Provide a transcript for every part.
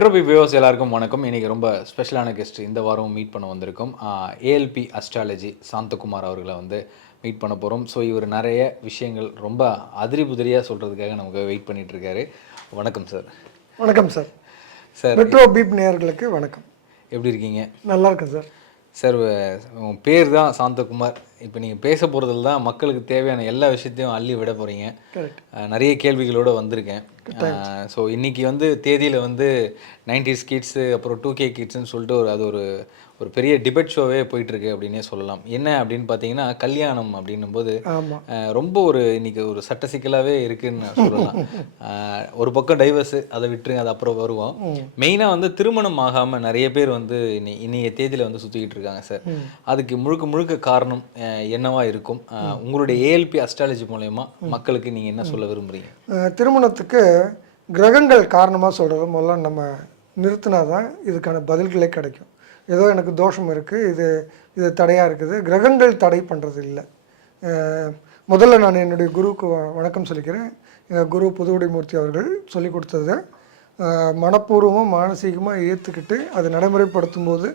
மெட்ரோபி viewers எல்லாருக்கும் வணக்கம். இன்னைக்கு ரொம்ப ஸ்பெஷலான கெஸ்ட் இந்த வாரம் மீட் பண்ண வந்திருக்கோம். ஏஎல்பி அஸ்ட்ராலஜி சாந்தகுமார் அவர்களை வந்து மீட் பண்ண போகிறோம் ஸோ இவர் நிறைய விஷயங்கள் ரொம்ப அதிரி புதிரியாக சொல்கிறதுக்காக நமக்கு வெயிட் பண்ணிட்டு இருக்காரு. வணக்கம் சார் வணக்கம் சார் சார் மெட்ரோ பீப் நேயர்களுக்கு வணக்கம். எப்படி இருக்கீங்க? நல்லா இருக்கேன் சார் சார் உங்கள் பேர் தான் சாந்தகுமார். இப்போ நீங்கள் பேச போகிறதுல தான் மக்களுக்கு தேவையான எல்லா விஷயத்தையும் அள்ளி விட போகிறீங்க நிறைய கேள்விகளோடு வந்திருக்கேன். ஸோ இன்னைக்கு வந்து தேதியில் வந்து நைன்டிஸ் கிட்ஸு அப்புறம் டூ கே கிட்ஸ்னு சொல்லிட்டு ஒரு அது ஒரு ஒரு பெரிய டிபேட் ஷோவே போயிட்டுருக்கு அப்படின்னே சொல்லலாம். என்ன அப்படின்னு பார்த்தீங்கன்னா கல்யாணம் அப்படின்னும் போது ரொம்ப ஒரு இன்னைக்கு ஒரு சட்ட சிக்கலாகவே இருக்குன்னு சொல்லலாம். ஒரு பக்கம் டைவர்ஸு அதை விட்டுருங்க அது அப்புறம் வருவோம். மெயினாக வந்து திருமணம் ஆகாமல் நிறைய பேர் வந்து இன்னை இன்னைய தேதியில் வந்து சுற்றிக்கிட்டு இருக்காங்க சார். அதுக்கு முழுக்க முழுக்க காரணம் என்னவா இருக்கும்? உங்களுடைய ஏஎல்பி அஸ்ட்ராலஜி மூலயமா மக்களுக்கு நீங்கள் என்ன சொல்ல விரும்புறீங்க? அஹ், திருமணத்துக்கு கிரகங்கள் காரணமாக சொல்கிறது முதல்ல நம்ம நிறுத்தினா தான் இதுக்கான பதில்களே கிடைக்கும். ஏதோ எனக்கு தோஷம் இருக்குது இது இது தடையாக இருக்குது. கிரகங்கள் தடை பண்ணுறது இல்லை முதல்ல நான் என்னுடைய குருவுக்கு வணக்கம் சொல்லிக்கிறேன். எங்கள் குரு புதுவுடைமூர்த்தி அவர்கள் சொல்லி கொடுத்தது மனப்பூர்வமாக மானசீகமாக ஏற்றுக்கிட்டு அதை நடைமுறைப்படுத்தும் போது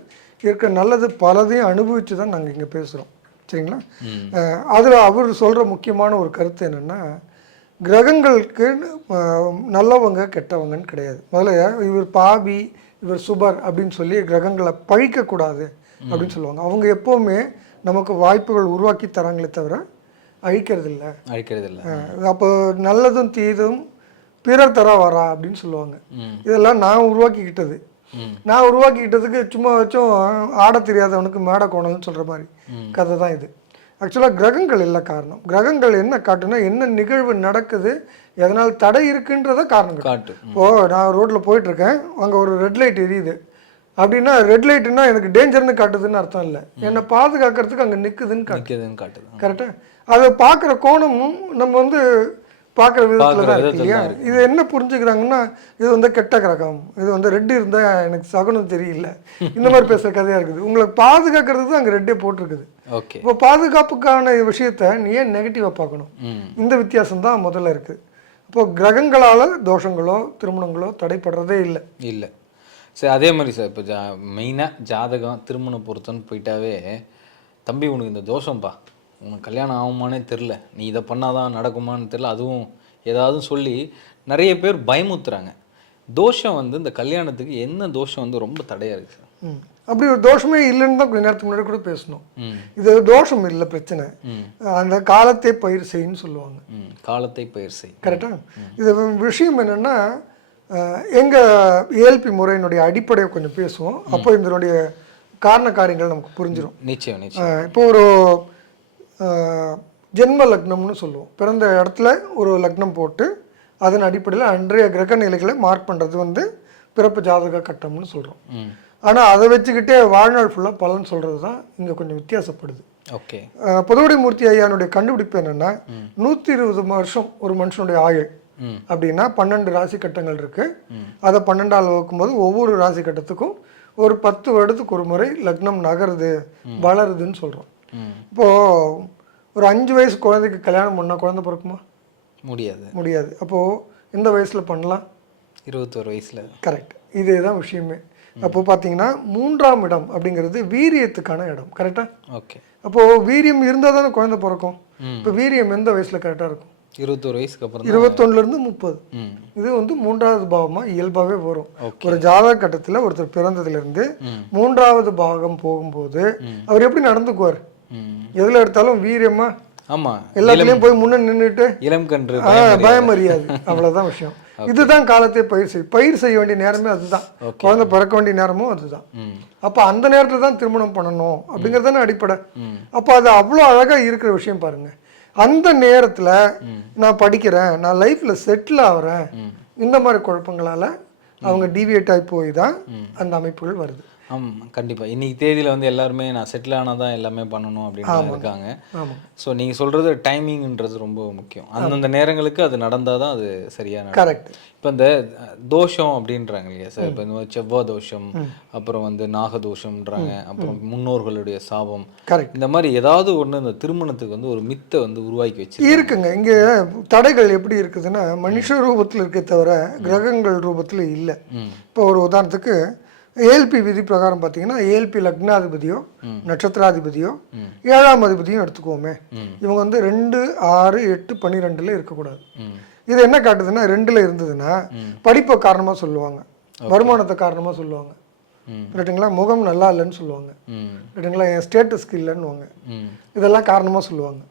இருக்க நல்லது பலதையும் அனுபவித்து தான் நாங்கள் இங்கே பேசுகிறோம் சரிங்களா? அதில் அவர் சொல்கிற முக்கியமான ஒரு கருத்து என்னென்னா கிரகங்களுக்கு நல்லவங்க கெட்டவங்கன்னு கிடையாது. முதல்ல இவர் பாபி இவர் சுபர் அப்படின்னு சொல்லி கிரகங்களை பழிக்கக்கூடாது அப்படின்னு சொல்லுவாங்க. அவங்க எப்போவுமே நமக்கு வாய்ப்புகள் உருவாக்கி தராங்களே தவிர அழிக்கிறது இல்லை அழிக்கிறது இல்லை அப்போ நல்லதும் தீதும் பிறர் தர வரா அப்படின்னு சொல்லுவாங்க. இதெல்லாம் நான் உருவாக்கிக்கிட்டது. நான் உருவாக்கிக்கிட்டதுக்கு சும்மா வச்சும் ஆட தெரியாதவனுக்கு மேடை கோணல்னு சொல்கிற மாதிரி கதை தான் இது. ஆக்சுவலாக கிரகங்கள் இல்லை காரணம். கிரகங்கள் என்ன காட்டுனா என்ன நிகழ்வு நடக்குது எதனால் தடை இருக்குன்றத காரணம் காட்டும். காட்டு இப்போ நான் ரோட்டில் போயிட்டுருக்கேன் அங்கே ஒரு ரெட் லைட் எரியுது. அப்படின்னா ரெட் லைட்டுன்னா எனக்கு டேஞ்சர்னு காட்டுதுன்னு அர்த்தம் இல்லை. என்னை பாதுகாக்கிறதுக்கு அங்கே நிற்குதுன்னு காட்டு. நிற்கிறதுன்னு காட்டுது. கரெக்டாக அதை பார்க்குற கோணமும் நம்ம வந்து பார்க்குற விதத்தில் தான் இருக்கு இல்லையா? இது என்ன புரிஞ்சுக்கிறாங்கன்னா இது வந்து கெட்ட கிரகம். இது வந்து ரெட் இருந்தால் எனக்கு சகுனம் தெரியல. இந்த மாதிரி பேசுகிற கதையாக இருக்குது. உங்களை பாதுகாக்கிறதுக்கு தான் அங்கே ரெட்டே போட்டிருக்குது. இப்போ பாதுகாப்புக்கான விஷயத்த நீ ஏன் நெகட்டிவாக பார்க்கணும்? ம். இந்த வித்தியாசம் தான் முதல்ல இருக்குது இப்போ கிரகங்களால் தோஷங்களோ திருமணங்களோ தடைப்படுறதே இல்லை. இல்லை. சரி அதே மாதிரி சார் இப்போ ஜா மெயினாக ஜாதகம் திருமண பொருத்தம்னு போயிட்டாவே தம்பி உனக்கு இந்த தோஷம்ப்பா உனக்கு கல்யாணம் ஆகுமானே தெரில நீ இதை பண்ணாதான் நடக்குமான்னு தெரில அதுவும் ஏதாவது சொல்லி நிறைய பேர் பயமுத்துறாங்க தோஷம் வந்து இந்த கல்யாணத்துக்கு என்ன தோஷம் வந்து ரொம்ப தடையாக இருக்குது சார்? ம். அப்படி ஒரு தோஷமே இல்லைன்னு தான் கொஞ்ச நேரத்துக்கு முன்னாடி கூட பேசணும். இது தோஷம் இல்லை பிரச்சனை. அந்த காலத்தை பயிர் செய்யுன்னு சொல்லுவாங்க. காலத்தை பயிர் செய். கரெக்டா? இது விஷயம் என்னன்னா அஹ், எங்க ஏஎல்பி முறையினுடைய அடிப்படையை கொஞ்சம் பேசுவோம். அப்போ இதனுடைய காரண காரியங்கள் நமக்கு புரிஞ்சிடும் நிச்சயம் இப்போ ஒரு ஜென்ம லக்னம்னு சொல்லுவோம். பிறந்த இடத்துல ஒரு லக்னம் போட்டு அதன் அடிப்படையில் அன்றைய கிரக நிலைகளை மார்க் பண்ணுறது வந்து பிறப்பு ஜாதக கட்டம்னு சொல்கிறோம் ஆனால் அதை வச்சுக்கிட்டே வாழ்நாள் ஃபுல்லாக பலன் சொல்கிறது தான் இங்கே கொஞ்சம் வித்தியாசப்படுது. ஓகே. புதுவடி மூர்த்தி ஐயானுடைய கண்டுபிடிப்பு என்னன்னா நூற்றி இருபது வருஷம் ஒரு மனுஷனுடைய ஆயுள் அப்படின்னா பன்னெண்டு ராசி கட்டங்கள் இருக்கு. அதை பன்னெண்டால் வகுக்கும்போது ஒவ்வொரு ராசி கட்டத்துக்கும் ஒரு பத்து வருடத்துக்கு ஒரு முறை லக்னம் நகருது வளருதுன்னு சொல்கிறோம் ம். இப்போ ஒரு அஞ்சு வயசு குழந்தைக்கு கல்யாணம் பண்ணால் குழந்தை பிறக்குமா? முடியாது. முடியாது. அப்போது எந்த வயசில் பண்ணலாம். இருபத்தோரு வயசில். கரெக்ட் இதே தான் விஷயமே. அப்போ பார்த்தீங்கன்னா மூன்றாம் இடம் அப்படிங்கிறது வீரியத்துக்கான இடம் கரெக்டாக ஓகே அப்போது வீரியம் இருந்தால் தானே குழந்தை பிறக்கும். இப்போ வீரியம் எந்த வயசில் கரெக்டாக இருக்கும்? இருபத்தோரு வயசுக்கு அப்புறம் தான் இருபத்தொன்னுலேருந்து முப்பது. இது வந்து மூன்றாவது பாவமாக இயல்பாகவே வரும். ஒரு ஜாதக கட்டத்தில் ஒருத்தர் பிறந்ததுலேருந்து. மூன்றாவது பாகம் போகும்போது அவர் எப்படி நடந்துக்குவார்? எதில் எடுத்தாலும் வீரியமா? ஆமாம் எல்லாத்துலேயும் போய் முன்ன நின்றுட்டு இளம் கன்று பயம் அறியாது அவ்வளோதான் விஷயம். இதுதான் காலத்தை பயிர் செய் பயிர் செய்ய வேண்டிய நேரமே அதுதான். குழந்தை பிறக்க வேண்டிய நேரமும் அதுதான். அப்போ அந்த நேரத்தில் தான் திருமணம் பண்ணணும் அப்படிங்கிறது தானே அடிப்படை. அப்போ அது அவ்வளோ அழகாக இருக்கிற விஷயம் பாருங்க. அந்த நேரத்தில் நான் படிக்கிறேன் நான் லைஃப்பில் செட்டில் ஆகிறேன் இந்த மாதிரி குழப்பங்களால அவங்க டிவியேட் ஆகி போய் தான் அந்த அமைப்புகள் வருது. ஆமா. கண்டிப்பா. இன்னைக்கு தேதியில வந்து எல்லாருமே நான் செட்டில் ஆனால் தான் எல்லாமே பண்ணணும் அப்படின்னு இருக்காங்க. ஆமாம் ஸோ நீங்க சொல்றது டைமிங்ன்றது ரொம்ப முக்கியம். அந்தந்த நேரங்களுக்கு அது நடந்தால் தான் அது சரியான கரெக்ட் இப்போ இந்த தோஷம் அப்படின்றாங்க இல்லையா சார்? இப்போ இந்த செவ்வாய் தோஷம் அப்புறம் வந்து நாகதோஷம்ன்றாங்க அப்புறம் முன்னோர்களுடைய சாபம். கரெக்ட் இந்த மாதிரி ஏதாவது ஒண்ணு இந்த திருமணத்துக்கு வந்து ஒரு மித்தை வந்து உருவாக்கி வச்சு இருக்குங்க. இங்கே தடைகள் எப்படி இருக்குதுன்னா மனுஷ ரூபத்தில் இருக்கே தவிர கிரகங்கள் ரூபத்தில் இல்லை. இப்போ ஒரு உதாரணத்துக்கு ஏஎல்பி விதி பிரகாரம் பார்த்தீங்கன்னா ஏஎல்பி லக்னாதிபதியோ நட்சத்திராதிபதியோ ஏழாம் அதிபதியும் எடுத்துக்குவோமே. இவங்க வந்து ரெண்டு ஆறு எட்டு பன்னிரெண்டுல இருக்கக்கூடாது. இது என்ன காட்டுதுன்னா ரெண்டுல இருந்ததுன்னா படிப்பை காரணமாக சொல்லுவாங்க. வருமானத்தை காரணமாக சொல்லுவாங்க. ரைட்டுங்களா முகம் நல்லா இல்லைன்னு சொல்லுவாங்க. ரைட்டுங்களா என் ஸ்டேட்டஸ்க்கு இல்லைன்னுவாங்க. ம். இதெல்லாம் காரணமாக சொல்லுவாங்க.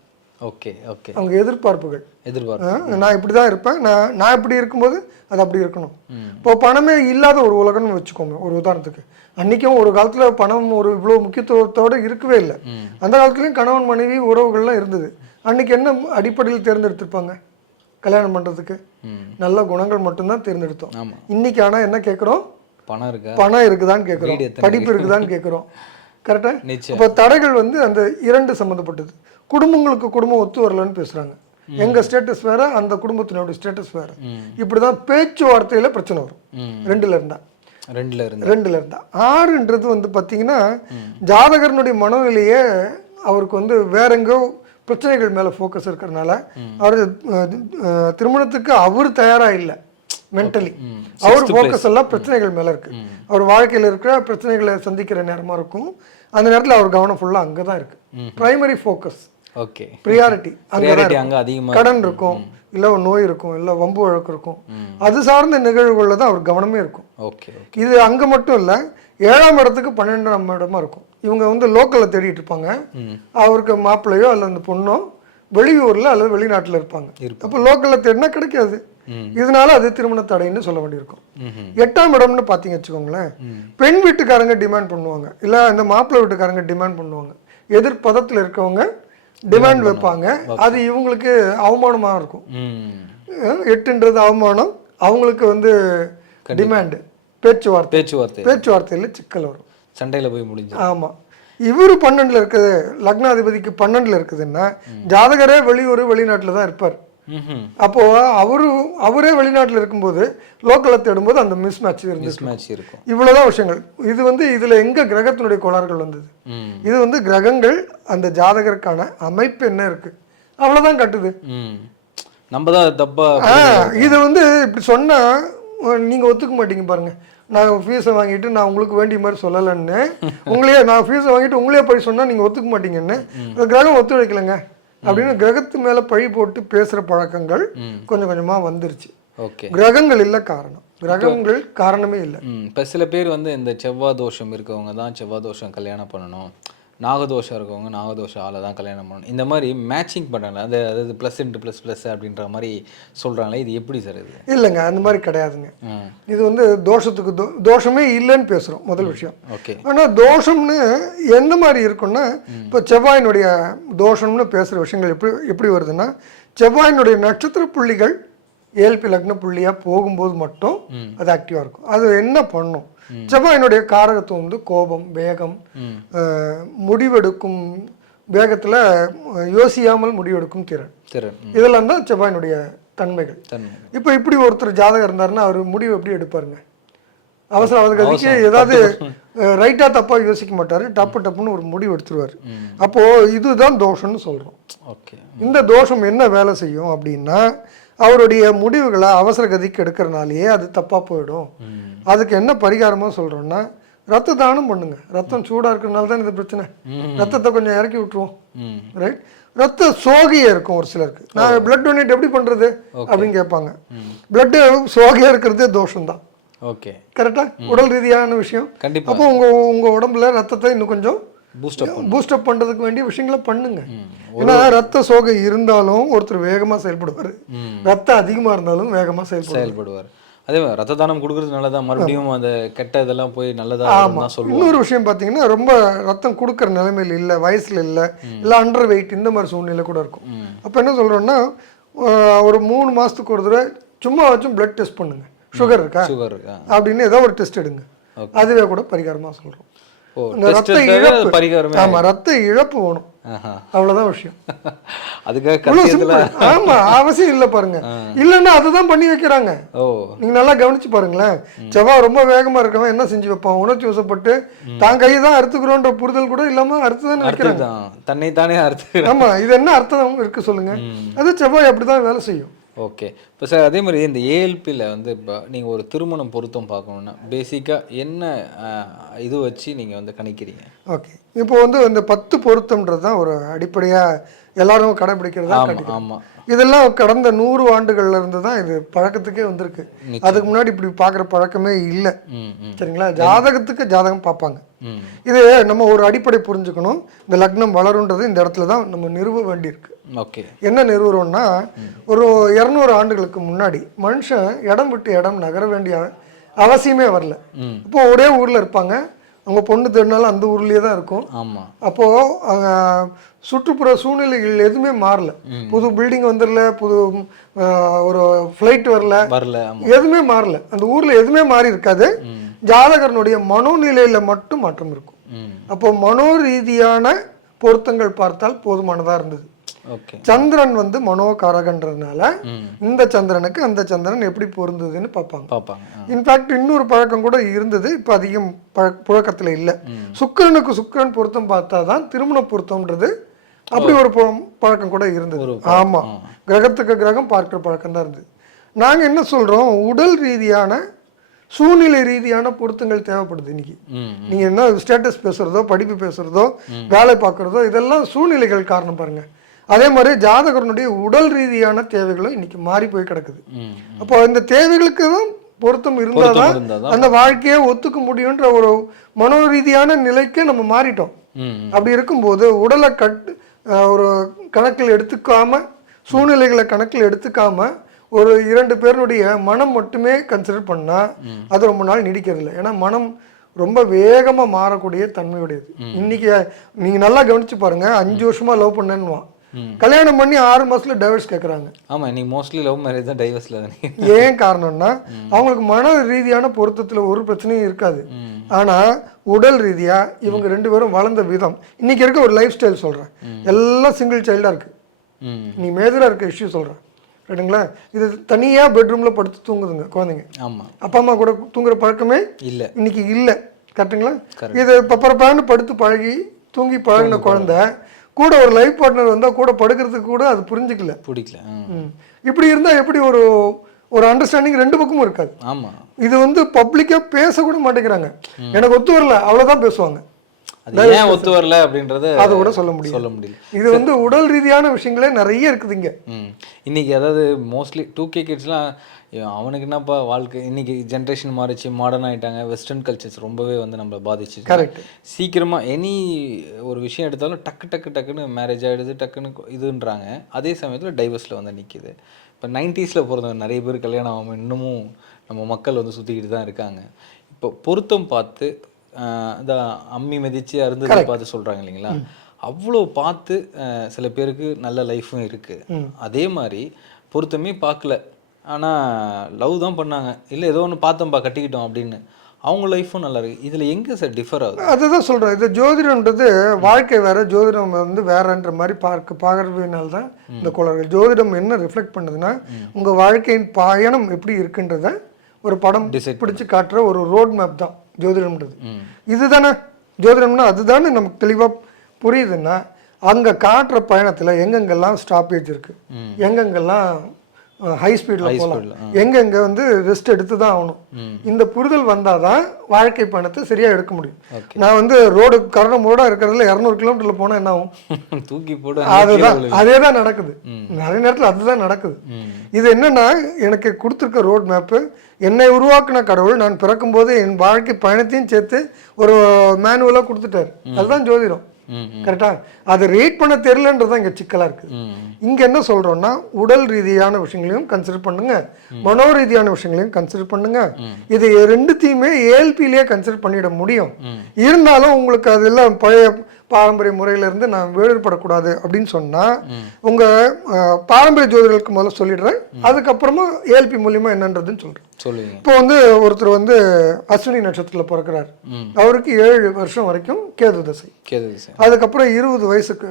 Okay okay. அவங்க எதிர்பார்ப்புகள். எதிர்பார்ப்பு. நான் இப்படி தான் இருப்பேன். நான் நான் இப்படி இருக்கும்போது அது அப்படி இருக்கணும். இப்போ பணமே இல்லாத ஒரு உலகம்னு வச்சுக்கோங்க ஒரு உதாரணத்துக்கு. அன்றைக்கும் ஒரு காலத்தில் பணம் ஒரு இவ்வளோ முக்கியத்துவத்தோடு இருக்கவே இல்லை. அந்த காலத்துலேயும் கணவன் மனைவி உறவுகள்லாம் இருந்தது. அன்னைக்கு என்ன அடிப்படையில் தேர்ந்தெடுத்திருப்பாங்க? கல்யாணம் பண்ணுறதுக்கு நல்ல குணங்கள் மட்டும்தான் தேர்ந்தெடுத்தோம். இன்னைக்கு ஆனால் என்ன கேட்குறோம் பணம் இருக்கா? பணம் இருக்குதான்னு கேட்குறோம் படிப்பு இருக்குதான்னு கேட்குறோம் கரெக்டாக அப்போ தடைகள் வந்து அந்த இரண்டு சம்மந்தப்பட்டது குடும்பங்களுக்கு குடும்பம் ஒத்து வரலன்னு பேசுறாங்க. எங்க ஸ்டேட்டஸ் வேற அந்த குடும்பத்தினோட ஸ்டேட்டஸ் வேற. ம். இப்படிதான் பேச்சுவார்த்தையில பிரச்சனை வரும். ரெண்டுல இருந்தா. ரெண்டுல இருந்து. ரெண்டுல இருந்தா. ஆறுன்றது வந்து பாத்தீங்கன்னா ஜாதகரனுடைய மனநிலையே அவருக்கு வந்து வேற எங்கோ பிரச்சனைகள் மேல ஃபோக்கஸ் இருக்கிறனால அவர் திருமணத்துக்கு அவர் தயாரா இல்லை. மென்டலி அவர் ஃபோக்கஸ் எல்லாம் பிரச்சனைகள் மேல இருக்கு. அவர் வாழ்க்கையில இருக்கிற பிரச்சனைகளை சந்திக்கிற நேரமா இருக்கும். அந்த நேரத்துல அவர் கவனம் ஃபுல்லா அங்கதான் இருக்கு. Primary focus okay priority priority அங்க அதிகமா கடன் இருக்கும். இல்ல நோய் இருக்கும் இல்ல வம்பு வழக்கு இருக்கும். அது சார்ந்த நிகழ்வுகளில் தான் அவர் கவனமே இருக்கும். ஓகே இது அங்க மட்டும் இல்ல ஏழாம் இடத்துக்கு பன்னெண்டாம் இடமா இருக்கும். இவங்க வந்து லோக்கல்ல தேடிட்டு இருப்பாங்க. அவருக்கு மாப்பிள்ளையோ அல்லது அந்த பொண்ணோ வெளியூர்ல அல்லது வெளிநாட்டுல இருப்பாங்க. அப்போ லோக்கல்ல தேடினா கிடைக்காது. இதனால அது திருமண தடைன்னு சொல்ல வேண்டியிருக்கும். எட்டாம் இடம்னு பார்த்தீங்க வச்சுக்கோங்களேன் பெண் வீட்டுக்காரங்க டிமாண்ட் பண்ணுவாங்க. இல்லை இந்த மாப்பிள்ளை வீட்டுக்காரங்க டிமாண்ட் பண்ணுவாங்க. எதிர் பதத்தில் இருக்கவங்க டிமாண்ட் வைப்பாங்க. அது இவங்களுக்கு அவமானமாக இருக்கும். எட்டுன்றது அவமானம். அவங்களுக்கு வந்து டிமாண்டு பேச்சுவார்த்தை. பேச்சுவார்த்தை. பேச்சுவார்த்தையில் சிக்கல் வரும். சண்டையில போய் முடிஞ்சு ஆமாம் இவர் பன்னெண்டில் இருக்குது லக்னாதிபதிக்கு பன்னெண்டில் இருக்குதுன்னா ஜாதகரே வெளியூர் வெளிநாட்டில் தான் இருப்பார். ம்ஹும் அப்போ அவரு அவரே வெளிநாட்டில் இருக்கும்போது லோக்கலில் தேடும்போது அந்த மிஸ் மேட்ச் மிஸ் மேட்ச் இருக்கும். இவ்வளவுதான் விஷயங்கள். இது வந்து இதுல எங்க கிரகத்தினுடைய கோளாறுகள் வந்தது? ம் இது வந்து கிரகங்கள் அந்த ஜாதகருக்கான அமைப்பு என்ன இருக்கு? அவ்வளவுதான் கட்டுது. ம் நம்ம தான் தப்பா இது வந்து இப்படி சொன்னா அஹ், நீங்க ஒத்துக்க மாட்டீங்க பாருங்க. நான் ஃபீஸை வாங்கிட்டு நான் உங்களுக்கு வேண்டிய மாதிரி சொல்லலைன்னு உங்களையே நான் ஃபீஸை வாங்கிட்டு உங்களையே பழி சொன்னா நீங்க ஒத்துக்க மாட்டீங்கன்னு இந்த கிரகம் ஒத்துழைக்கலைங்க. அப்படின்னு கிரகத்து மேல பழி போட்டு பேசுற பழக்கங்கள் கொஞ்சம் கொஞ்சமா வந்துருச்சு. ஓகே. கிரகங்கள் இல்ல காரணம். கிரகங்கள் காரணமே இல்லை. இப்போ சில பேர் வந்து இந்த செவ்வாய் தோஷம் இருக்கவங்க தான் செவ்வாய் தோஷம் கல்யாணம் பண்ணணும். நாகதோஷம் இருக்கவங்க நாகதோஷம் ஆளை தான் கல்யாணம் பண்ணணும். இந்த மாதிரி மேட்சிங் பண்ணல அது அதாவது ப்ளஸ் இன்ட்டு ப்ளஸ் ப்ளஸ் அப்படின்ற மாதிரி சொல்கிறாங்களே இது எப்படி சார் இது? இல்லைங்க அந்த மாதிரி கிடையாதுங்க. இது வந்து தோஷத்துக்கு தோ தோஷமே இல்லைன்னு பேசுகிறோம் முதல் விஷயம். ஓகே ஆனால் தோஷம்னு எந்த மாதிரி இருக்குன்னா இப்போ செவ்வாயினுடைய தோஷம்னு பேசுகிற விஷயங்கள் எப்படி எப்படி வருதுன்னா செவ்வாயினுடைய நட்சத்திர புள்ளிகள் ஏல்பி லக்ன புள்ளியாக போகும்போது மட்டும் அது ஆக்டிவாக இருக்கும். அது என்ன பண்ணும்? செவ்வாயினுடைய காரகத்துவம் வந்து கோபம் வேகம் முடிவெடுக்கும் வேகத்தில் யோசியாமல் முடிவெடுக்கும் திறன். திறன் இதெல்லாம் தான் செவ்வாயினுடைய தன்மைகள். தன்மை இப்போ இப்படி ஒருத்தர் ஜாதகம் இருந்தாருன்னா அவர் முடிவு எப்படி எடுப்பாருங்க? அவசர அவசரத்துக்கு ஏதாவது ரைட்டா தப்பா யோசிக்க மாட்டாரு. டப்பு டப்புன்னு ஒரு முடிவு எடுத்துருவாரு. அப்போ இதுதான் தோஷம்னு சொல்றோம். ஓகே. இந்த தோஷம் என்ன வேலை செய்யும் அப்படின்னா அவருடைய முடிவுகளை அவசர கதிக்கு எடுக்கிறனாலேயே அது தப்பா போயிடும். அதுக்கு என்ன பரிகாரமா சொல்றோம்னா ரத்த தானம் பண்ணுங்க. ரத்தம் சூடா இருக்கிறனால தான் இந்த பிரச்சனை. ரத்தத்தை கொஞ்சம் இறக்கி விட்டுருவோம். ரைட் ரத்த சோகையா இருக்கும் ஒரு சிலருக்கு. நான் பிளட் டொனேட் எப்படி பண்றது அப்படின்னு கேட்பாங்க. பிளட் சோகையா இருக்கிறதே தோஷம்தான். ஓகே. கரெக்டா உடல் ரீதியான விஷயம். அப்போ உங்க உங்க உடம்புல ரத்தத்தை இன்னும் கொஞ்சம் பூஸ்டப் பண்றதுக்கு வேண்டிய விஷயங்களை பண்ணுங்க. ஏன்னா ரத்த சோகை இருந்தாலும் ஒருத்தர் வேகமா செயல்படுவார். ரத்தம் அதிகமா இருந்தாலும் வேகமா செயல்படுவார். செயல்படுவார். அதே மாதிரி ரத்த தானம் கொடுக்கறது நல்லதா? மறுபடியும் அந்த கெட்ட இதெல்லாம் போய் நல்லதா ஆமா. தான் சொல்லுவோம் இன்னொரு விஷயம் பார்த்தீங்கன்னா ரொம்ப ரத்தம் கொடுக்குற நிலைமையில் இல்லை வயசுல இல்லை இல்லை அண்டர் வெயிட் இந்த மாதிரி சூழ்நிலை கூட இருக்கும். அப்போ என்ன ஆஹ், ஒரு மூணு மாசத்துக்கு ஒரு தடவை சும்மா வச்சும் பிளட் டெஸ்ட் பண்ணுங்க. சுகர் இருக்கா? சுகர் இருக்கா? அப்படின்னு ஏதோ ஒரு டெஸ்ட் எடுங்க. அதுவே கூட பரிகாரமா சொல்றோம். ஓ இந்த டெஸ்ட் ரத்த இழப்பு. ஆமா ரத்த இழப்பு வேணும். அவ்வளவுதான் விஷயம். அதுக்காக. ஆமா அவசியம் இல்ல பாருங்க. இல்லைன்னா அதுதான் பண்ணி வைக்கிறாங்க. நீங்க நல்லா கவனிச்சு பாருங்களேன். செவ்வாய் ரொம்ப வேகமா இருக்கவன் என்ன செஞ்சு வைப்பான்? உணர்ச்சி வசப்பட்டு தான் கையை தான் அறுத்துக்கிறோன்ற புரிதல் கூட இல்லாம அறுத்து தானே வைக்கிறாங்க. தன்னை தானே அறுத்து. ஆமா இது என்ன அர்த்தம் இருக்கு சொல்லுங்க. அது செவ்வாய் அப்படிதான் வேலை செய்யும். ஓகே இப்போ சார் அதே மாதிரி இந்த ஏஎல்பியில் வந்து இப்போ நீங்கள் ஒரு திருமணம் பொருத்தம் பார்க்கணுன்னா பேசிக்காக என்ன இது வச்சு நீங்கள் வந்து கணிக்கிறீங்க? ஓகே இப்போ வந்து இந்த பத்து பொருத்தம்ன்றது தான் ஒரு அடிப்படையா எல்லாரும் கடைபிடிக்கிறதா ஆமாம் இதெல்லாம் கடந்த நூறு ஆண்டுகள்ல இருந்து தான் இது பழக்கத்துக்கே வந்திருக்கு. அதுக்கு முன்னாடி இப்படி பார்க்குற பழக்கமே இல்லை. சரிங்களா? ஜாதகத்துக்கு ஜாதகம் பார்ப்பாங்க. இது நம்ம ஒரு அடிப்படை புரிஞ்சுக்கணும். இந்த லக்னம் வளருன்றது இந்த இடத்துல தான் நம்ம நிறுவ வேண்டியிருக்கு. ஓகே. என்ன நிறுவுறோம்னா ஒரு இரநூறு ஆண்டுகளுக்கு முன்னாடி மனுஷன் இடம் விட்டு இடம் நகர வேண்டிய அவசியமே வரல. இப்போ ஒரே ஊர்ல இருப்பாங்க. அவங்க பொண்ணு தேடினாலும் அந்த ஊர்லயே தான் இருக்கும். ஆமாம் அப்போ அங்க சுற்றுப்புற சூழ்நிலைகள் எதுவுமே மாறல. புது பில்டிங் வந்துடல புது ஒரு ஃப்ளைட் வரல. வரல எதுவுமே மாறல. அந்த ஊர்ல எதுவுமே மாறி இருக்காது. ஜாதகரனுடைய மனோநிலையில மட்டும் மாற்றம் இருக்கும். அப்போ மனோ ரீதியான பொருத்தங்கள் பார்த்தால் போதுமானதா இருந்தது. சந்திரன் வந்து மனோகாரகன்றதுனால இந்த சந்திரனுக்கு அந்த சந்திரன் எப்படி பொருந்ததுன்னு பார்ப்பாங்க. பார்ப்பாங்க. இன்ஃபேக்ட் இன்னொரு பழக்கம் கூட இருந்தது இப்போ அதிகம் பழ புழக்கத்தில் இல்லை. சுக்கிரனுக்கு சுக்கிரன் பொருத்தம் பார்த்தா தான் திருமண பொருத்தம்ன்றது அப்படி ஒரு பழ- பழக்கம் கூட இருந்தது. ஆமா. கிரகத்துக்கு கிரகம் பார்க்குற பழக்கம் தான் இருந்தது. நாங்க என்ன சொல்றோம்? உடல் ரீதியான சூழ்நிலை ரீதியான பொருத்தங்கள் தேவைப்படுது இன்னைக்கு. நீங்க என்ன ஸ்டேட்டஸ் பேசுறதோ படிப்பு பேசுறதோ வேலை பார்க்குறதோ இதெல்லாம் சூழ்நிலைகள் காரணம் பாருங்க. அதே மாதிரி ஜாதகரனுடைய உடல் ரீதியான தேவைகளும் இன்னைக்கு மாறி போய் கிடக்குது. அப்போ இந்த தேவைகளுக்கு தான் பொருத்தம் இருந்தால் பொருத்தம் தான் இருந்தாதான். அந்த வாழ்க்கையை ஒத்துக்க முடியுன்ற ஒரு மனோ ரீதியான நிலைக்கு நம்ம மாறிட்டோம். அப்படி இருக்கும்போது உடலை அஹ், ஒரு கணக்கில் எடுத்துக்காம சூழ்நிலைகளை கணக்கில் எடுத்துக்காம ஒரு இரண்டு பேருடைய மனம் மட்டுமே கன்சிடர் பண்ணா அது ரொம்ப நாள் நீடிக்கிறது இல்லை ஏன்னா மனம் ரொம்ப வேகமா மாறக்கூடிய தன்மையுடையது. இன்னைக்கு நீங்க நல்லா கவனிச்சு பாருங்க அஞ்சு வருஷமா லவ் பண்ணேன்னுவான். கல்யாணம் பண்ணி ஆறு மாசத்துல டைவர்ஸ் கேட்குறாங்க ஆமாம் இன்னைக்கு மோஸ்ட்லி லவ் மேரேஜ் தான் டைவர்ஸில் ஏன் காரணம்னா அவங்களுக்கு மன ரீதியான பொருத்தத்துல ஒரு பிரச்சனையும் இருக்காது. ஆனா உடல் ரீதியா இவங்க ரெண்டு பேரும் வளர்ந்த விதம். இன்னைக்கு இருக்க ஒரு லைஃப் ஸ்டைல் சொல்றேன். எல்லாம் சிங்கிள் சைல்டா இருக்கு. நீ மேஜரா இருக்க இஷ்யூ சொல்றேன். ரைட்டுங்களா இது தனியா பெட்ரூம்ல படுத்து தூங்குதுங்க குழந்தைங்க. ஆமாம் அப்பா அம்மா கூட தூங்குற பழக்கமே இல்லை. இன்னைக்கு இல்லை. கரெக்டுங்களா இது பப்பரப்பான்னு படுத்து பழகி தூங்கி பழகின குழந்தை கூட ஒரு லைஃப் பார்ட்னர் வந்தா கூட படுக்கிறதுக்கு கூட அது புரிஞ்சுக்கல. பிடிக்கல. இப்படி இருந்தா எப்படி ஒரு ஒரு அண்டர்ஸ்டாண்டிங் ரெண்டு பக்கமும் இருக்காது. ஆமாம் இது வந்து பப்ளிக்கா பேச கூட மாட்டேங்கிறாங்க. எனக்கு ஒத்து வரல அவ்வளவுதான் பேசுவாங்க. ஏன் ஒத்து வரல அப்படின்றத அதை கூட சொல்ல முடியும் சொல்ல முடியல. இது வந்து உடல் ரீதியான விஷயங்களே நிறைய இருக்குது இங்க. இன்னைக்கு அதாவது மோஸ்ட்லி டூ கே கிட்ஸ்லாம் அவனுக்கு என்னப்பா வாழ்க்கை? இன்னைக்கு ஜென்ரேஷன் மாறிச்சு மாடர்ன் ஆயிட்டாங்க. வெஸ்டர்ன் கல்ச்சர்ஸ் ரொம்பவே வந்து நம்மளை பாதிச்சு கரெக்ட் சீக்கிரமா எனி ஒரு விஷயம் எடுத்தாலும் டக்கு டக்கு டக்குன்னு மேரேஜ் ஆயிடுது டக்குன்னு இதுன்றாங்க. அதே சமயத்தில் டைவர்ஸில் வந்து நிற்கிது இப்போ நைன்டிஸில் பிறந்தவங்க நிறைய பேர் கல்யாணம் ஆகாமல் இன்னமும் நம்ம மக்கள் வந்து சுற்றிக்கிட்டு தான் இருக்காங்க. இப்போ பொருத்தம் பார்த்து இந்த அம்மி மிதிச்சு அருந்ததி பார்த்து சொல்கிறாங்க இல்லைங்களா? அவ்வளோ பார்த்து சில பேருக்கு நல்ல லைஃப்பும் இருக்குது அதே மாதிரி பொருத்தமே பார்க்கல. ஆனால் லவ் தான் பண்ணாங்க. இல்லை ஏதோ ஒன்று பார்த்தோம்ப்பா கட்டிக்கிட்டோம் அப்படின்னு. அவங்க லைஃப்பும் நல்லா இருக்கு. இதில் எங்கே சார் டிஃபர் ஆகுது? அதுதான் சொல்றேன். இது ஜோதிடம்ன்றது வாழ்க்கை வேற ஜோதிடம் வந்து வேறன்ற மாதிரி பார்க்க பார்க்கறதுனால தான் இந்த குளறுகள். ஜோதிடம் என்ன ரிஃப்ளெக்ட் பண்ணுதுன்னா உங்க வாழ்க்கையின் பயணம் எப்படி இருக்குன்றத ஒரு படம் பிடிச்சு காட்டுற ஒரு ரோட் மேப் தான் ஜோதிடம்ன்றது. இதுதானே? ஜோதிடம்னா அதுதானே நமக்கு தெளிவா புரியுதுன்னா அங்க காட்டுற பயணத்துல எங்கெங்கெல்லாம் ஸ்டாப்பேஜ் இருக்கு? எங்கெங்கெல்லாம் ஹை ஸ்பீட்ல போகலாம் எங்கெங்க வந்து ரெஸ்ட் எடுத்து தான் ஆகணும். இந்த புரிதல் வந்தாதான் வாழ்க்கை பயணத்தை சரியா எடுக்க முடியும். நான் வந்து ரோடு கரணம் ரோடா இருக்கிறதுல இரநூறு கிலோமீட்டர்ல போனா என்ன ஆகும்? தூக்கி போடு அதுதான் அதே தான் நடக்குது. நிறைய நேரத்துல அதுதான் நடக்குது. இது என்னன்னா எனக்கு கொடுத்துருக்க ரோட் மேப்பு என்னை உருவாக்குன கடவுள் நான் பிறக்கும்போது என் வாழ்க்கை பயணத்தையும் சேர்த்து ஒரு மேனுவலாக கொடுத்துட்டாரு. அதுதான் ஜோதிடம். கரெக்டா? அதை ரேட் பண்ண தெரியலன்றதான் இங்க சிக்கலா இருக்கு. இங்க என்ன சொல்றோம்னா உடல் ரீதியான விஷயங்களையும் கன்சிடர் பண்ணுங்க. மனோ ரீதியான விஷயங்களையும் கன்சிடர் பண்ணுங்க. இது ரெண்டுத்தையுமே ஏஎல்பிலேயே கன்சிடர் பண்ணிட முடியும். இருந்தாலும் உங்களுக்கு அதெல்லாம் பழைய பாரம்பரிய முறையிலேருந்து நான் வேறுபடக்கூடாது அப்படின்னு சொன்னால் உங்கள் பாரம்பரிய ஜோதிடர்களுக்கு முதல்ல சொல்லிடுறேன். அதுக்கப்புறமா ஏஎல்பி மூலியமா என்னன்றதுன்னு சொல்கிறேன் சொல்லுவீங்க. இப்போ வந்து ஒருத்தர் வந்து அஸ்வினி நட்சத்திரத்தில் பிறக்கிறார். அவருக்கு ஏழு வருஷம் வரைக்கும் கேது தசை. கேது சார் அதுக்கப்புறம் இருபது வயசுக்கு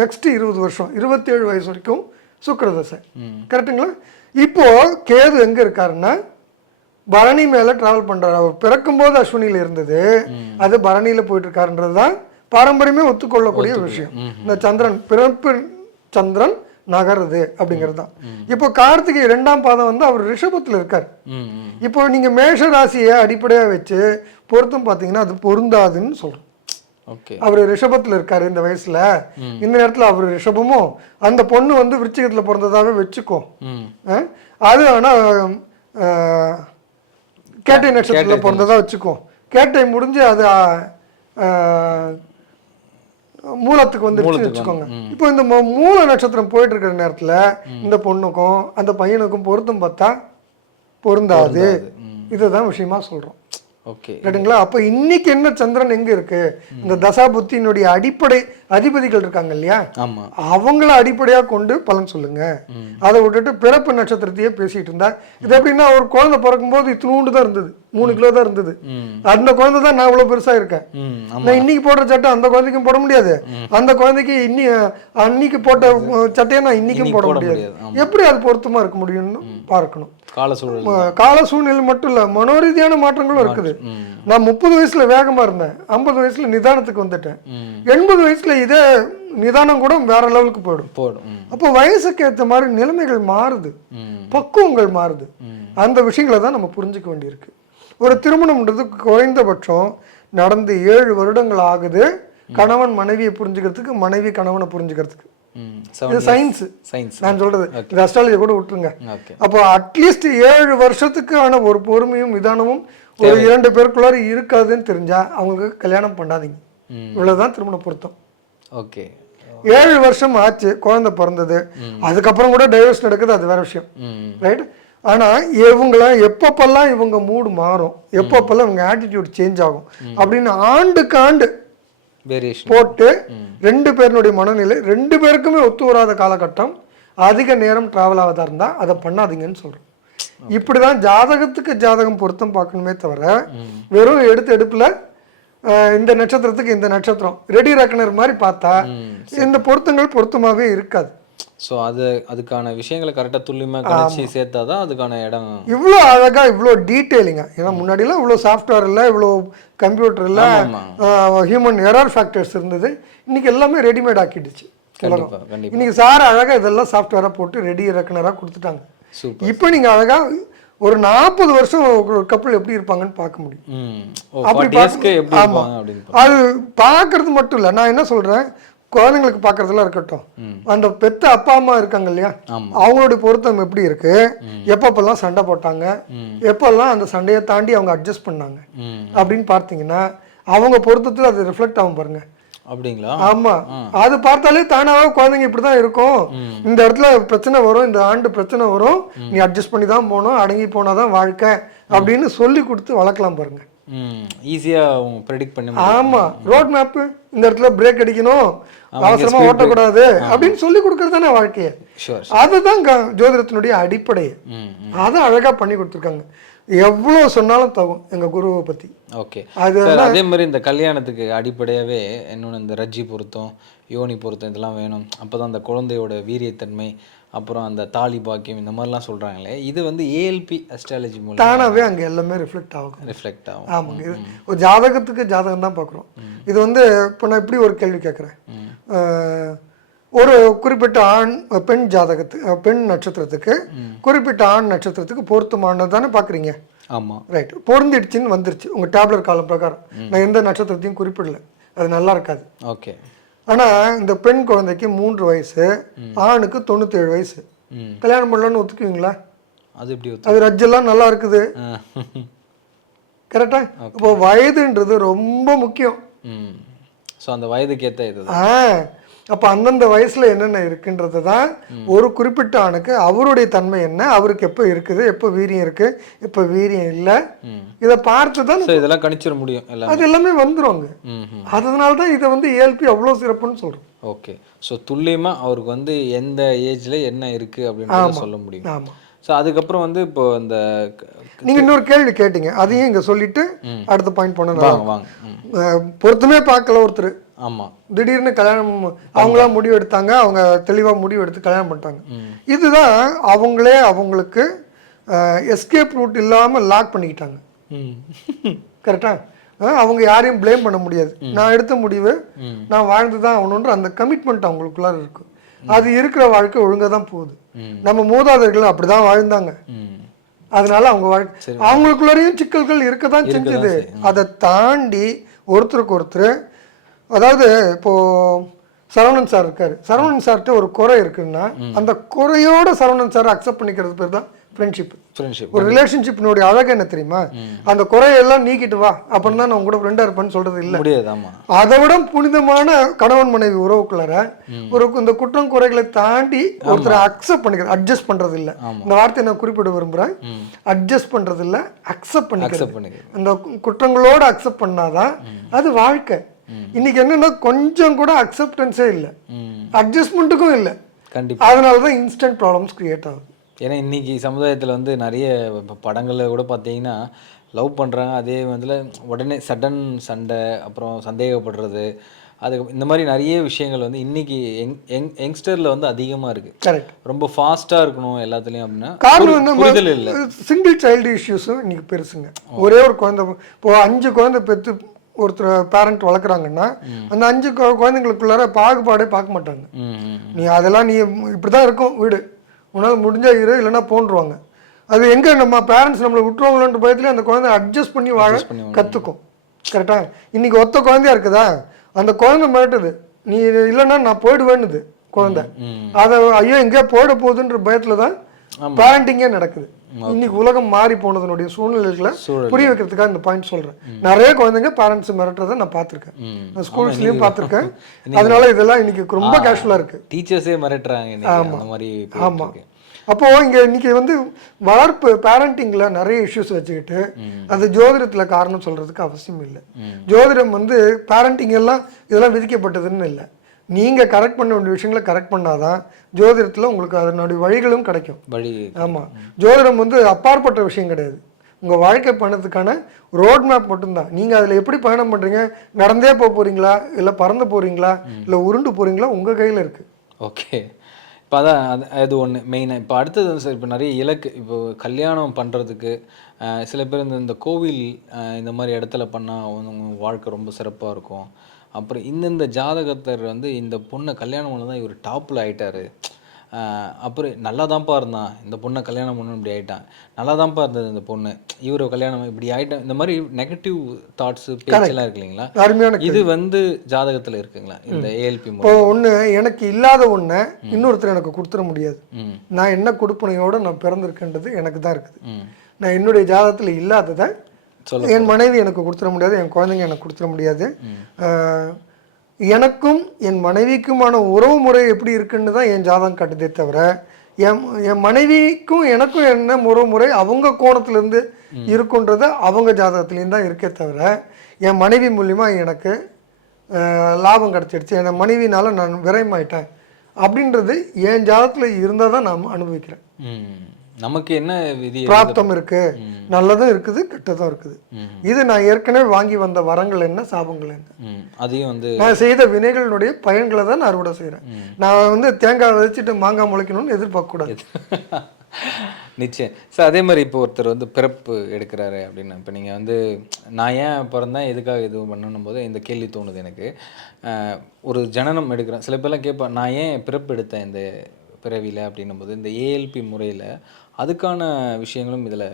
நெக்ஸ்ட் இருபது வருஷம் இருபத்தேழு வயசு வரைக்கும் சுக்கிர தசை. ம். கரெக்ட்டுங்களா? இப்போ கேது எங்க இருக்காருன்னா பரணி மேல டிராவல் பண்றாரு. அவர் பிறக்கும்போது அஸ்வினியில இருந்தது. அது பரணியில போயிட்டு இருக்காருன்றது தான் பாரம்பரியமே ஒத்துக்கொள்ளக்கூடிய விஷயம். இந்த சந்திரன் பிறப்பு சந்திரன் நகருது அப்படிங்கிறது தான். இப்போ கார்த்திகை இரண்டாம் பாதம் வந்து அவர் ரிஷபத்துல இருக்கார். இப்போ நீங்க மேஷ ராசியை அடிப்படையா வச்சு பொருத்தம் பார்த்தீங்கன்னா அது பொருந்தாதுன்னு சொல்றோம். அவர் ரிஷபத்துல இருக்காரு இந்த வயசுல. இந்த நேரத்துல அவர் ரிஷபமும் அந்த பொண்ணு வந்து விருச்சிகத்துல பிறந்ததாவே வச்சுக்கோ. அது ஆனா அஹ், கேட்டை நட்சத்திரத்துல பிறந்ததா வச்சுக்கோ. கேட்டை முடிஞ்சு அது மூலத்துக்கு வந்துருச்சு வச்சுக்கோங்க. இப்போ இந்த மூல நட்சத்திரம் போயிட்டு இருக்கிற நேரத்துல இந்த பொண்ணுக்கும் அந்த பையனுக்கும் பொருத்தம் பார்த்தா பொருந்தாது. இதுதான் விஷயமா சொல்றோம். ஓகே. ரைட்டுங்களா அப்போ இன்னைக்கு என்ன சந்திரன் எங்க இருக்கு? இந்த தசா புத்தியினுடைய அடிப்படை அதிபதிகள் இருக்காங்க இல்லையா? அவங்கள அடிப்படையா கொண்டு பலன் சொல்லுங்க. அதை விட்டுட்டு பிறப்பு நட்சத்திரத்தையே பேசிட்டு இருந்தா இது எப்படின்னா ஒரு குழந்தை பிறக்கும்போது இத்தினூண்டு தான் இருந்தது. மூணு கிலோ தான் இருந்தது. அந்த குழந்தை தான் நான் இவ்வளவு பெருசா இருக்கேன். நான் இன்னைக்கு போடுற சட்டை அந்த குழந்தைக்கும் போட முடியாது. அந்த குழந்தைக்கு இன்னி அன்னைக்கு போட்ட சட்டையை நான் இன்னைக்கும் போட முடியாது. எப்படி அது பொருத்தமா இருக்க முடியும்னு பார்க்கணும். கால சூழ்நிலை மட்டும் இல்ல மனோரீதியான மாற்றங்களும் இருக்குது. நான் முப்பது வயசுல வேகமா இருந்தேன். ஐம்பது வயசுல நிதானத்துக்கு வந்துட்டேன். எண்பது வயசுல இதே நிதானம் கூட வேற லெவலுக்கு போயிடும். போடும் ம். அப்போ வயசுக்கு ஏற்ற மாதிரி நிலைமைகள் மாறுது. பக்குவங்கள் மாறுது. அந்த விஷயங்களை தான் நம்ம புரிஞ்சுக்க வேண்டியிருக்கு. ஒரு திருமணம்ன்றது குறைந்தபட்சம் நடந்து ஏழு வருடங்கள் ஆகுது. கணவன் மனைவியை புரிஞ்சுக்கிறதுக்கு மனைவி கணவனை புரிஞ்சுக்கிறதுக்கு. இது சயின்ஸ் சயின்ஸ் நான் சொல்றது. இது அஸ்ட்ராலஜி கூட விட்டுருங்க. அப்போ அட்லீஸ்ட் ஏழு வருஷத்துக்கான ஒரு பொறுமையும் நிதானமும் ஒரு இரண்டு பேருக்குள்ளார இருக்காதுன்னு தெரிஞ்சா அவங்களுக்கு கல்யாணம் பண்ணாதீங்க. இவ்வளவுதான் திருமண பொருத்தம். ஓகே. ஏழு வருஷம் ஆச்சு குழந்தை பிறந்தது. அதுக்கப்புறம் கூட டைவர்ஸ் நடக்குது அது வேற விஷயம். ரைட் ஆனா இவங்கள எப்பப்பெல்லாம் இவங்க மூடு மாறும் எப்பப்பெல்லாம் இவங்க ஆட்டிடியூட் சேஞ்ச் ஆகும் அப்படின்னு ஆண்டுக்கு ஆண்டு போட்டு ரெண்டு பேருனுடைய மனநிலை ரெண்டு பேருக்குமே ஒத்து வராத காலகட்டம் அதிக நேரம் டிராவல் ஆவதா இருந்தா அதை பண்ணாதீங்கன்னு சொல்றோம். இப்படிதான் ஜாதகத்துக்கு ஜாதகம் பொருத்தம் பார்க்கணுமே தவிர வெறும் எடுத்து எடுப்புல இந்த நட்சத்திரத்துக்கு இந்த நட்சத்திரம். ரெடி ரெக்கனர் மாதிரி பார்த்தா இந்த பொருத்தங்கள் பொருத்தமாவே இருக்காது. ஸோ அது அதுக்கான விஷயங்களை கரெக்டாக துல்லியமாக கணிச்சு சேர்த்தா தான் அதுக்கான இடம். இவ்வளோ அழகா இவ்வளோ டீட்டெயிலிங்க ஏன்னா முன்னாடிலாம் இவ்வளோ சாஃப்ட்வேர் இல்லை இவ்வளோ கம்ப்யூட்டர் இல்லை. ஹியூமன் எரர் ஃபேக்டர்ஸ் இருந்தது. இன்னைக்கு எல்லாமே ரெடிமேட் ஆக்கிடுச்சு. இன்னைக்கு சார் அழகா இதெல்லாம் சாஃப்ட்வேராக போட்டு ரெடி ரெக்கனராக கொடுத்துட்டாங்க இப்போ நீங்க அழகா ஒரு நாற்பது வருஷம் ஒரு கப்பல் எப்படி இருப்பாங்கன்னு பார்க்க முடியும். அப்படி ஃபார்ட்டி இயர்ஸ்க்கு பார்க்க- எப்படி ஆமா. இருப்பாங்க அப்படின்னு அது பார்க்கறது மட்டும் இல்லை. நான் என்ன சொல்றேன்? குழந்தைங்களுக்கு பார்க்கறதுலாம் இருக்கட்டும். அந்த பெத்த அப்பா அம்மா இருக்காங்க இல்லையா. அவங்களுடைய பொருத்தம் எப்படி இருக்கு? எப்பப்பெல்லாம் சண்டை போட்டாங்க? எப்பெல்லாம் அந்த சண்டையை தாண்டி அவங்க அட்ஜஸ்ட் பண்ணாங்க? அப்படின்னு பார்த்தீங்கன்னா அவங்க பொருத்தத்தில் அது ரிஃப்ளெக்ட் ஆகும் பாருங்க. அப்படிங்களா? ஆமா. அது பார்த்தாலே தானாவே குழந்தைங்க இப்படிதான் இருக்கும். இந்த இடத்துல பிரச்சனை வரும் இந்த ஆண்டு பிரச்சனை வரும். நீ அட்ஜஸ்ட் பண்ணி தான் போகணும் அடங்கி போனாதான் வாழ்க்கை அப்படின்னு சொல்லி கொடுத்து வளர்க்கலாம் பாருங்க. அவங்க ப்ரெடிக்ட் பண்ண ஆமா. ரோட் மேப் இந்த இடத்துல பிரேக் அடிக்கணும். அவசரமா ஓட்டக்கூடாது அப்படின்னு சொல்லி கொடுக்கறது தானே வாழ்க்கைய அதுதான் ஜோதிடத்தினுடைய அடிப்படை அதை அழகா பண்ணி கொடுத்துருக்காங்க. எவ்வளவு சொன்னாலும் தகும் எங்க குருவை பத்தி. ஓகே. அது அதே மாதிரி இந்த கல்யாணத்துக்கு அடிப்படையாகவே இன்னொன்று இந்த ரஜ்ஜி பொருத்தம் யோனி பொருத்தம் இதெல்லாம் வேணும். அப்போ தான் அந்த குழந்தையோட வீரியத்தன்மை அப்புறம் அந்த தாலி பாக்கியம் இந்த மாதிரிலாம் சொல்கிறாங்களே இது வந்து ஏஎல்பி அஸ்ட்ராலஜி மூலம் தானாவே அங்க எல்லாமே ரிஃப்ளெக்ட் ஆகும். ரிஃப்ளெக்ட் ஆகும். ஆமாங்க. இது ஒரு ஜாதகத்துக்கு ஜாதகம் தான் பார்க்குறோம் இது வந்து இப்போ நான் இப்படி ஒரு கேள்வி கேட்குறேன். ஒரு குறிப்பிட்ட ஆண் பெண் ஜாதகத்துக்கு பெண் நட்சத்திரத்துக்கு குறிப்பிட்ட ஆண் நட்சத்திரத்துக்கு பொருத்தமானது தானே பார்க்குறீங்க? ஆமாம் ரைட் பொருந்திடுச்சின்னு வந்துருச்சு. உங்கள் டேப்லெட் காலம் பிரகாரம். நான் எந்த நட்சத்திரத்தையும் குறிப்பிடல. அது நல்லா இருக்காது. ஓகே. ஆனால் இந்த பெண் குழந்தைக்கு மூன்று வயசு ஆணுக்கு தொண்ணூத்தேழு வயசு. கல்யாணம் பண்ணலான்னு ஒத்துக்குவீங்களா? அது எப்படி அது ரஜ்ஜெல்லாம் நல்லா இருக்குது. கரெக்டா இப்போ வயதுன்றது ரொம்ப முக்கியம். ஸோ அந்த வயதுக்கு ஏற்ற இது ஆ. அப்போ அந்தந்த வயசுல என்னென்ன இருக்குன்றது தான் ஒரு குறிப்பிட்ட ஆணுக்கு அவருடைய தன்மை என்ன அவருக்கு எப்போ இருக்குது எப்போ வீரியம் இருக்கு எப்போ வீரியம் இல்லை இதை பார்த்து தான் இதெல்லாம் கணிச்சிட முடியும் அது எல்லாமே ம் அதனால தான் இதை வந்து ஏஎல்பி அவ்வளோ சிறப்புன்னு சொல்றோம். ஓகே ஸோ துல்லியமாக அவருக்கு வந்து எந்த ஏஜ்ல என்ன இருக்கு அப்படின்றத சொல்ல முடியும். ஆமா. ஸோ அதுக்கப்புறம் வந்து இப்போ இந்த க- நீங்க இன்னொரு கேள்வி கேட்டீங்க. அதையும் இங்க சொல்லிட்டு அடுத்த பாயிண்ட் பண்ணணும் வாங்க பொருத்தமே பார்க்கல ஒருத்தர். ஆமா. திடீர்னு கல்யாணம் அவங்களா முடிவு எடுத்தாங்க அவங்க தெளிவா முடிவு எடுத்து கல்யாணம் பண்ணிட்டாங்க. இதுதான் அவங்களே அவங்களுக்கு எஸ்கேப் ரூட் இல்லாம லாக் பண்ணிக்கிட்டாங்க. கரெக்டா அவங்க யாரையும் ப்ளேம் பண்ண முடியாது. நான் எடுத்த முடிவு. நான் வாழ்ந்து தான் ஆகணுன்ற அந்த கமிட்மெண்ட் அவங்களுக்குள்ளார இருக்கும் அது இருக்கிற வாழ்க்கை ஒழுங்கா தான் போகுது. நம்ம மூதாதைகள் அப்படிதான் வாழ்ந்தாங்க. அதனால அவங்க வாழ்க்கை அவங்களுக்குள்ளரையும் சிக்கல்கள் இருக்க தான் செஞ்சது. அதை தாண்டி ஒருத்தருக்கு ஒருத்தர் அதாவது இப்போ சரவணன் சார் இருக்காரு. சரவணன் சார்கிட்ட ஒரு குறை இருக்குன்னா அந்த குறையோட சரவணன் சார் அக்செப்ட் பண்ணிக்கிறது பேர் தான் ஃப்ரெண்ட்ஷிப் ஃப்ரெண்ட்ஷிப் ஒரு ரிலேஷன்ஷிப்னுடைய அழகு என்ன தெரியுமா? அந்த குறையெல்லாம் நீக்கிட்டு வா அப்படின்னு தான் நான் உங்க கூட ஃப்ரெண்டா இருப்பேன்னு சொல்றது இல்ல. முடியாது அதை விட புனிதமான கணவன் மனைவி உறவுக்குள்ளார ஒரு இந்த குற்றம் குறைகளை தாண்டி ஒருத்தரை அக்செப்ட் பண்ணிக்கிறது அட்ஜஸ்ட் பண்றது இல்ல. இந்த வார்த்தையை நான் குறிப்பிட விரும்புறேன். ம். அட்ஜஸ்ட் பண்றது இல்ல அக்செப்ட் பண்ணிக்கிறது. அந்த குற்றங்களோட அக்செப்ட் பண்ணாதான் அது வாழ்க்கை. இன்னைக்கு என்னன்னா கொஞ்சம் கூட அக்செப்டன்ஸே இல்லை. அட்ஜஸ்ட்மெண்ட்டுக்கும் இல்லை. கண்டிப்பா. அதனால தான் இன்ஸ்டன்ட் ப்ராப்ளம்ஸ் கிரியேட் ஆகுது. ஏன்னா இன்னைக்கு சமுதாயத்தில் வந்து நிறைய இப்போ படங்களில் கூட பார்த்தீங்கன்னா லவ் பண்ணுறாங்க அதே வந்து உடனே சடன் சண்டை அப்புறம் சந்தேகப்படுறது. அது இந்த மாதிரி நிறைய விஷயங்கள் வந்து இன்னைக்கு யங் யங் யங்ஸ்டரில் வந்து அதிகமாக இருக்குது கரெக்ட் ரொம்ப ஃபாஸ்ட்டாக இருக்கணும் எல்லாத்துலேயும் அப்படின்னா காரணம் புரிதல் இல்லை. சிங்கிள் சைல்டு இஷ்யூஸும் இன்னைக்கு பெருசுங்க. ஒரே ஒரு குழந்தை இப்போ அஞ்சு குழந்தை பெற்று ஒருத்தர் பேரண்ட் வளர்க்குறாங்கன்னா அந்த அஞ்சு குழந்தைங்களுக்குள்ளார பாகுபாடே பார்க்க மாட்டாங்க. நீ அதெல்லாம் நீ இப்படி தான் இருக்கும் வீடு. உன்னால் முடிஞ்சா இரு இல்லைன்னா போன்றுவாங்க. அது எங்கே நம்ம பேரண்ட்ஸ் நம்மளை விட்டுருவாங்களோன்ற பயத்துல அந்த குழந்தை அட்ஜஸ்ட் பண்ணி வாழ கற்றுக்கும் கரெக்டா இன்னைக்கு ஒத்த குழந்தையா இருக்குதா? அந்த குழந்தை மிரட்டுது. நீ இல்லைன்னா நான் போயிடுவேன்னுது குழந்தை. அதை ஐயோ எங்கேயோ போயிட போகுதுன்ற பயத்துல தான் பேரண்டிங்கே நடக்குது. இன்னைக்கு உலகம் மாறி போனதனுடைய சூழ்நிலைகளை. புரிய வைக்கிறதுக்காக இந்த பாயிண்ட் சொல்றேன். நிறைய குழந்தைங்க பேரண்ட்ஸ் மிரட்டுறதை நான் பார்த்திருக்கேன். நான் ஸ்கூல்ஸ்லயும் பார்த்திருக்கேன். அதனால இதெல்லாம் இன்னைக்கு ரொம்ப கேஷுவலா இருக்கு. டீச்சர்ஸே மிரட்டுறாங்க போயிட்டு இருக்கு. அப்போ இங்க இன்னைக்கு வந்து வளர்ப்பு பேரண்டிங்ல நிறைய இஷ்யூஸ் வச்சுக்கிட்டு அது ஜோதிடத்துல காரணம் சொல்றதுக்கு அவசியம் இல்லை. ஜோதிடம் வந்து பேரண்டிங் எல்லாம் இதெல்லாம் விதிக்கப்பட்டதுன்னு இல்லை. நீங்க கரெக்ட் பண்ண வேண்டிய விஷயங்களை கரெக்ட் பண்ணாதான் ஜோதிடத்துல உங்களுக்கு அதனுடைய வழிகளும் கிடைக்கும். வழி ஆமா. ஜோதிடம் வந்து அப்பாற்பட்ட விஷயம் கிடையாது. உங்க வாழ்க்கை பயணத்துக்கான ரோட் மேப் மட்டும்தான். நீங்க அதுல எப்படி பயணம் பண்றீங்க? நடந்தே போக போறீங்களா? இல்ல பறந்து போறீங்களா? இல்ல உருண்டு போறீங்களா? உங்க கையில இருக்கு. ஓகே. இப்போ அதான் அது அது ஒன்று மெயினாக இப்போ அடுத்தது வந்து சார் இப்போ நிறைய இலக்கு இப்போ கல்யாணம் பண்ணுறதுக்கு சில பேர் இந்த இந்த கோவில் இந்த மாதிரி இடத்துல பண்ணால் உங்க வாழ்க்கை ரொம்ப சிறப்பாக இருக்கும். அப்புறம் இந்தந்த ஜாதகத்தர் வந்து இந்த பொண்ணை கல்யாணம் பண்ண தான் இவர் டாப்பில் ஆயிட்டாரு. அஹ், அப்புறம் நல்லா தான்ப்பா இருந்தான். இந்த பொண்ணை கல்யாணம் பண்ணணும் இப்படி ஆயிட்டான். நல்லா தான்ப்பா இருந்தது இந்த பொண்ணு. இவரை கல்யாணம் இப்படி ஆயிட்டான் இந்த மாதிரி நெகட்டிவ் தாட்ஸ் பேச்செல்லாம் இருக்கு இல்லைங்களா? அருமையான இது வந்து ஜாதகத்தில் இருக்குங்களா? இந்த ஏஎல்பி இப்போ ஒண்ணு எனக்கு இல்லாத ஒண்ணை இன்னொருத்தர் எனக்கு கொடுத்துட முடியாது. நான் என்ன கொடுப்பனையோட நான் பிறந்திருக்கின்றது எனக்கு தான் இருக்குது. நான் என்னுடைய ஜாதகத்துல இல்லாததை என் மனைவி எனக்கு கொடுத்துட முடியாது என் குழந்தைங்க எனக்கு கொடுத்துட முடியாது. எனக்கும் என் மனைவிக்குமான உறவு முறை எப்படி இருக்குன்னு தான் என் ஜாதகம் காட்டுதே தவிர என் என் மனைவிக்கும் எனக்கும் என்ன உறவு முறை அவங்க கோணத்துலேருந்து இருக்குன்றத அவங்க ஜாதகத்துலேயும் தான் இருக்கே தவிர என் மனைவி மூலிமா எனக்கு லாபம் கிடச்சிடுச்சு என் மனைவினால நான் விரயமாயிட்டேன். அப்படின்றது என் ஜாதகத்தில் இருந்தால் தான் நான் அனுபவிக்கிறேன். நமக்கு என்ன விதி பிராப்தம் இருக்கு. நல்லதும் இருக்குது கெட்டதும் இருக்குது. இது நான் ஏற்கனவே வாங்கி வந்த வரங்கள் என்ன சாபங்கள் என்ன. அதையும் வந்து நான் செய்த வினைகளினுடைய பயன்களை தான் நான் அறுவடை செய்கிறேன் நான் வந்து தேங்காய் விதைச்சிட்டு மாங்காய் முளைக்கணும்னு எதிர்பார்க்க கூடாது நிச்சயம். சார் அதே மாதிரி இப்போ ஒருத்தர் வந்து பிறப்பு எடுக்கிறாரு அப்படின்னு. இப்போ நீங்கள் வந்து நான் ஏன் பிறந்தேன் எதுக்காக இது பண்ணணும் போது இந்த கேள்வி தோணுது எனக்கு. ஒரு ஜனனம் எடுக்கிறேன். சில பேர்லாம் கேட்பேன் நான் ஏன் பிறப்பு எடுத்தேன் இந்த பிறவியில் அப்படின்னும் போது இந்த ஏஎல்பி முறையில் அதுக்கான விஷயங்களும் இதில்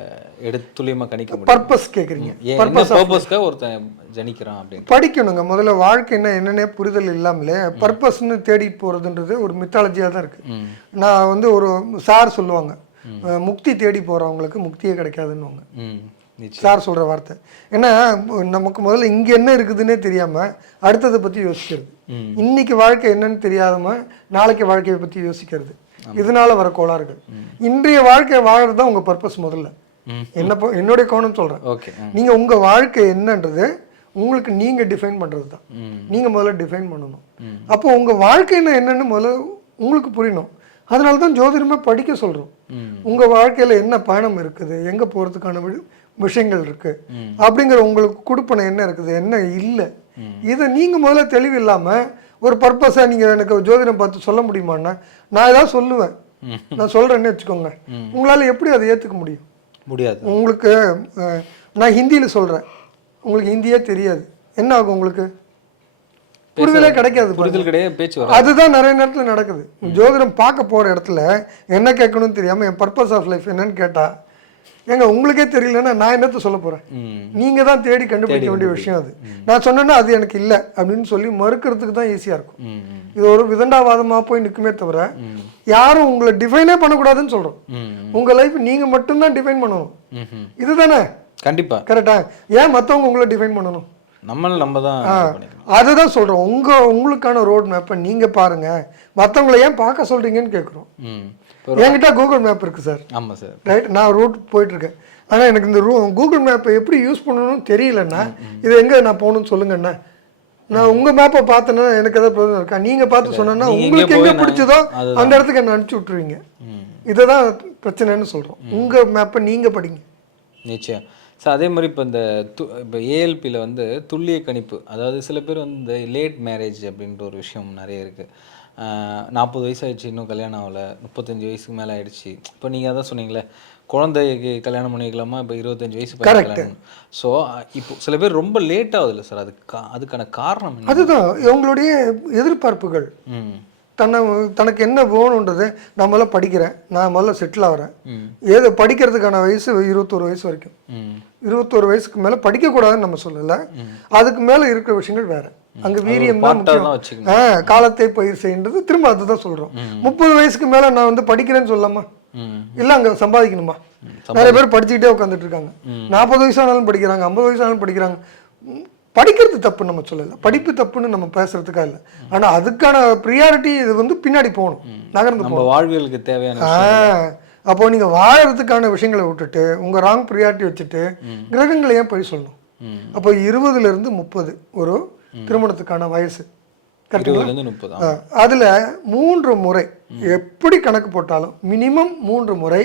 எடுத்து துல்லியமாக கணிக்க முடியும். பர்பஸ் கேட்குறீங்க என்ன பர்பஸ்க்காக ஒருத்தன் ஜனிக்கிறான் அப்படின்னு. படிக்கணுங்க. முதல்ல வாழ்க்கைன்னா என்னன்னே புரிதல் இல்லாமலே பர்பஸ்னு தேடி போகிறதுன்றது ஒரு மித்தாலஜியாக தான் இருக்குது நான் வந்து ஒரு சார் சொல்லுவாங்க. முக்தி தேடி போகிறவங்களுக்கு முக்தியே கிடைக்காதுன்னுவாங்க. சார் சொல்ற வார்த்தை. ஏன்னா நமக்கு முதல்ல இங்க என்ன இருக்குதுன்னே தெரியாம அடுத்ததை பத்தி யோசிக்கிறது. இன்னைக்கு வாழ்க்கை என்னன்னு தெரியாதம நாளைக்கு வாழ்க்கையை பத்தி யோசிக்கிறது. இதனால வர கோளாறுகள். இன்றைய வாழ்க்கையை வாழறது தான் உங்க பர்பஸ் முதல்ல. என்ன என்னுடைய கோணம் சொல்றேன். நீங்க உங்க வாழ்க்கை என்னன்றது உங்களுக்கு நீங்க டிஃபைன் பண்றது தான் நீங்க முதல்ல டிஃபைன் பண்ணணும். அப்போ உங்க வாழ்க்கைன்னா என்னன்னு முதல்ல உங்களுக்கு புரியணும். அதனால தான் ஜோதிடமே படிக்க சொல்றோம். உங்க வாழ்க்கையில என்ன பயணம் இருக்குது எங்க போறதுக்கான விஷயங்கள் இருக்கு. அப்படிங்கிற உங்களுக்கு கொடுப்பனை என்ன இருக்குது என்ன இல்லை இதை நீங்க முதல்ல தெளிவு இல்லாம ஒரு பர்பஸா நீங்க எனக்கு ஜோதிடம் பார்த்து சொல்ல முடியுமான்னா நான் ஏதாவது சொல்லுவேன். நான் சொல்றேன்னு வச்சுக்கோங்க. உங்களால எப்படி அதை ஏத்துக்க முடியும்? முடியாது. உங்களுக்கு நான் ஹிந்தியில் சொல்கிறேன் உங்களுக்கு ஹிந்தியே தெரியாது. என்ன ஆகும் உங்களுக்கு? புரிதலே கிடைக்காது. புரிதல் கிடையாது பேச்சு அதுதான் நிறைய நேரத்தில் நடக்குது. ஜோதிடம் பார்க்க போகிற இடத்துல என்ன கேட்கணும்னு தெரியாமல் என் பர்பஸ் ஆஃப் லைஃப் என்னன்னு கேட்டா ஏங்க உங்களுக்கே தெரியலன்னா நான் என்னத்த சொல்ல போகிறேன் ம். நீங்கள் தான் தேடி கண்டுபிடிக்க வேண்டிய விஷயம் அது. நான் சொன்னேன்னா அது எனக்கு இல்லை அப்படின்னு சொல்லி மறுக்கிறதுக்கு தான் ஈஸியாக இருக்கும். இது ஒரு விதண்டாவாதமாக போய் நிற்குமே தவிர யாரும் உங்களை டிஃபைனே பண்ணக்கூடாதுன்னு சொல்கிறோம் ம் உங்கள் லைஃப் நீங்கள் மட்டும்தான் டிஃபைன் பண்ணணும். இதுதானே? கண்டிப்பா. கரெக்டா ஏன் மற்றவங்க உங்களை டிஃபைன் பண்ணணும்? நம்மள நம்ம தான் அதுதான் சொல்கிறோம் உங்கள் உங்களுக்கான ரோட் மேப்பை நீங்கள் பாருங்கள் மற்றவங்கள ஏன் பார்க்க சொல்கிறீங்கன்னு கேட்குறோம் என்கிட்ட கூகுள் மேப் இருக்குது சார் ஆமா சார் ரைட் நான் ரூட் போயிட்டுருக்கேன். ஆனால் எனக்கு இந்த ரூ கூகுள் மேப்பை எப்படி யூஸ் பண்ணணும்னு தெரியலண்ணா. இது எங்கே நான் போகணும்னு சொல்லுங்கண்ணா. நான் உங்கள் மேப்பை பார்த்தேன்னா எனக்கு ஏதாவது பிரயோஜனம் இருக்கா? நீங்கள் பார்த்து சொன்னேன்னா உங்களுக்கு எங்கே பிடிச்சதோ. அந்த இடத்துக்கு என்ன அனுப்பிச்சி விட்ருவீங்க இதை தான் பிரச்சனைன்னு சொல்கிறோம் உங்கள் மேப்பை நீங்கள் படிங்க. நிச்சயம். சார் அதே மாதிரி இப்போ இந்த து இப்போ ஏஎல்பியில் வந்து துல்லிய கணிப்பு அதாவது சில பேர் வந்து இந்த லேட் மேரேஜ் அப்படின்ற ஒரு விஷயம் நிறைய இருக்குது நாற்பது வயசு ஆயிடுச்சு இன்னும் கல்யாணம் ஆகலை முப்பத்தஞ்சு வயசுக்கு மேலே ஆயிடுச்சு. இப்போ நீங்கள் அதான் சொன்னீங்களே குழந்தைக்கு கல்யாணம் பண்ணிக்கலாமா இப்போ இருபத்தஞ்சு வயசு கல்யாணம் ஸோ இப்போ சில பேர் ரொம்ப லேட் ஆகுதுல்ல சார் அதுக்கு கா- அதுக்கான காரணம் அதுதான் இவங்களுடைய எதிர்பார்ப்புகள். ம். தன்னை தனக்கு என்ன வேணுன்றது நான் முதல்ல படிக்கிறேன் நான் முதல்ல செட்டில் ஆகிறேன். ஏதோ படிக்கிறதுக்கான வயசு இருபத்தோரு வயசு வரைக்கும். ம். இருபத்தோரு வயசுக்கு மேலே படிக்கக்கூடாதுன்னு நம்ம சொல்லலை. அதுக்கு மேலே இருக்கிற விஷயங்கள் வேற. அங்கே வீரியம் தான் ஆ காலத்தை பயிர் செய்யன்றது திரும்ப அதுதான் சொல்கிறோம் முப்பது வயசுக்கு மேலே நான் வந்து படிக்கிறேன்னு சொல்லலாமா இல்லை அங்கே சம்பாதிக்கணுமா? நிறைய பேர் படிச்சுக்கிட்டே உட்காந்துட்டு இருக்காங்க. நாற்பது வயசு ஆனாலும் படிக்கிறாங்க ஐம்பது வயசு ஆனாலும் படிக்கிறாங்க படிக்கிறது தப்புன்னு நம்ம சொல்லலை. படிப்பு தப்புன்னு நம்ம பேசுறதுக்கா இல்லை. ஆனால் அதுக்கான ப்ரியாரிட்டி இது வந்து பின்னாடி போகணும். நகர்ந்து நம்ம வாழ்வியலுக்கு தேவையான ஆ அப்போ நீங்க வாழறதுக்கான விஷயங்களை விட்டுட்டு உங்க ராங் ப்ரியாரிட்டி வச்சுட்டு கிரகங்களை ஏன் போய் சொல்லணும்? அப்போ இருபதுல இருந்து முப்பது ஒரு திருமணத்துக்கான வயசு. கரெக்டுங்களா இருபதுலேருந்து அதுல மூன்று முறை எப்படி கணக்கு போட்டாலும் மினிமம் மூன்று முறை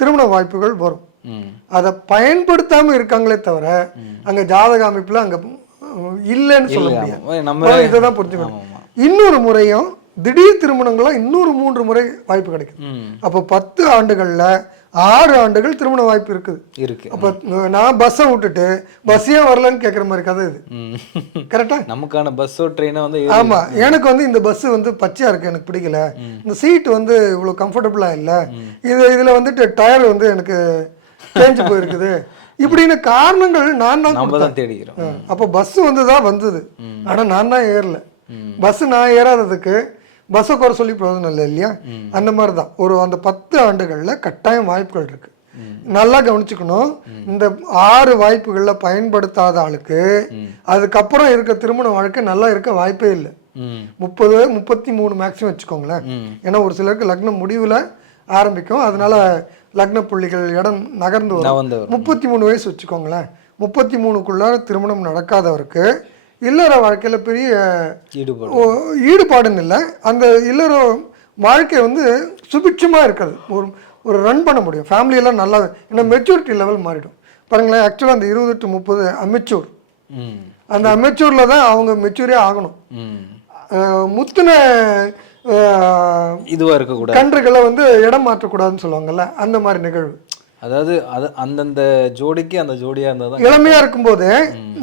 திருமண வாய்ப்புகள் வரும். அதை பயன்படுத்தாம இருக்காங்களே தவிர அங்க ஜாதக அமைப்புல அங்க இல்லைன்னு சொல்ல முடியாது. நம்ம இதை தான் புரிஞ்சுக்கணும். இன்னொரு முறையும் திடீர் திருமணங்கள்லாம் இன்னொரு மூன்று முறை வாய்ப்பு கிடைக்கும் அப்போ பத்து ஆண்டுகள்ல ஆறு ஆண்டுகள் திருமண வாய்ப்பு இருக்குது. இருக்கு. அப்போ நான் பஸ்ஸை விட்டுட்டு பஸ்ஸே வரலன்னு கேட்குற மாதிரி கதை இது. கரெக்டா நமக்கான பஸ்ஸோ ட்ரெயினோ வந்து ஏறி- ஆமா. எனக்கு வந்து இந்த பஸ் வந்து பச்சையா இருக்கு எனக்கு பிடிக்கல. இந்த சீட் வந்து இவ்வளவு கம்ஃபர்டபுளா இல்ல. இது இதுல வந்துட்டு டயர் வந்து எனக்கு தேஞ்சு போயிருக்குது. இப்படின்னு காரணங்கள் நான் தான் தேடிக்கிறோம். அப்போ பஸ் வந்து தான் வந்தது ஆனா நான் தான் ஏறல. பஸ் நான் ஏறாததுக்கு பஸ்ஸை குறை சொல்லி பிரயோஜனம் இல்லை இல்லையா? அந்த மாதிரி தான் ஒரு அந்த பத்து ஆண்டுகள்ல கட்டாயம் வாய்ப்புகள் இருக்கு. நல்லா கவனிச்சுக்கணும். இந்த ஆறு வாய்ப்புகள்ல பயன்படுத்தாத ஆளுக்கு அதுக்கப்புறம் இருக்க திருமண வாழ்க்கை நல்லா இருக்க வாய்ப்பே இல்லை. முப்பது முப்பத்தி மூணு மேக்ஸிமம் வச்சுக்கோங்களேன். ஏன்னா ஒரு சிலருக்கு லக்னம் முடிவில் ஆரம்பிக்கும். அதனால லக்ன புள்ளிகள் இடம் நகர்ந்து வரும். முப்பத்தி மூணு வயசு வச்சுக்கோங்களேன். முப்பத்தி மூணுக்குள்ளார திருமணம் நடக்காதவருக்கு இல்லற வாழ்க்கையில பெரிய ஈடுபாடு. ஈடுபாடுன்னு இல்லை. அந்த இல்லற வாழ்க்கை வந்து சுபிட்சமா இருக்காது ஒரு ஒரு ரன் பண்ண முடியும். Family எல்லாம் நல்லா ஏன்னா மெச்சூரிட்டி லெவல் மாறிடும். பாருங்களேன் ஆக்சுவலாக அந்த இருபது டு முப்பது அமெச்சூர் அந்த அமெச்சூரில் தான் அவங்க மெச்சூரே ஆகணும். முத்தின அஹ், இதுவா இருக்கக்கூடாது. கன்றுகளை வந்து இடம் மாற்றக்கூடாதுன்னு சொல்லுவாங்கல்ல அந்த மாதிரி நிகழ்வு. அதாவது அது அந்தந்த ஜோடிக்கு அந்த ஜோடியா இருந்தா தான் இளமையா இருக்கும்போது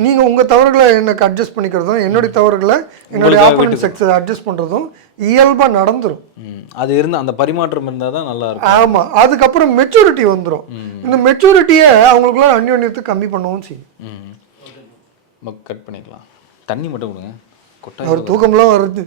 நீங்க உங்க தவறுகளை எனக்கு அட்ஜஸ்ட் பண்ணிக்கிறதும் என்னுடைய தவறுகளை என்னுடைய ஆப்போனன்ட் செக்ஸ் அட்ஜஸ்ட் பண்றதும் இயல்பா நடந்துரும். ம். அது இருந்து அந்த பரிமாற்றம் இருந்தா தான் நல்லா இருக்கும் ஆமா. அதுக்கப்புறம் மெச்சூரிட்டி வந்துரும். இந்த மெச்சூரிட்டியை அவங்களுக்குள்ள அந்யோன்யத்தை கம்மி பண்ணவும் செய்யும். ம். கட் பண்ணிக்கலாம். தண்ணி மட்டும் கொடுங்க. அவர் தூக்கம்லாம் வருது.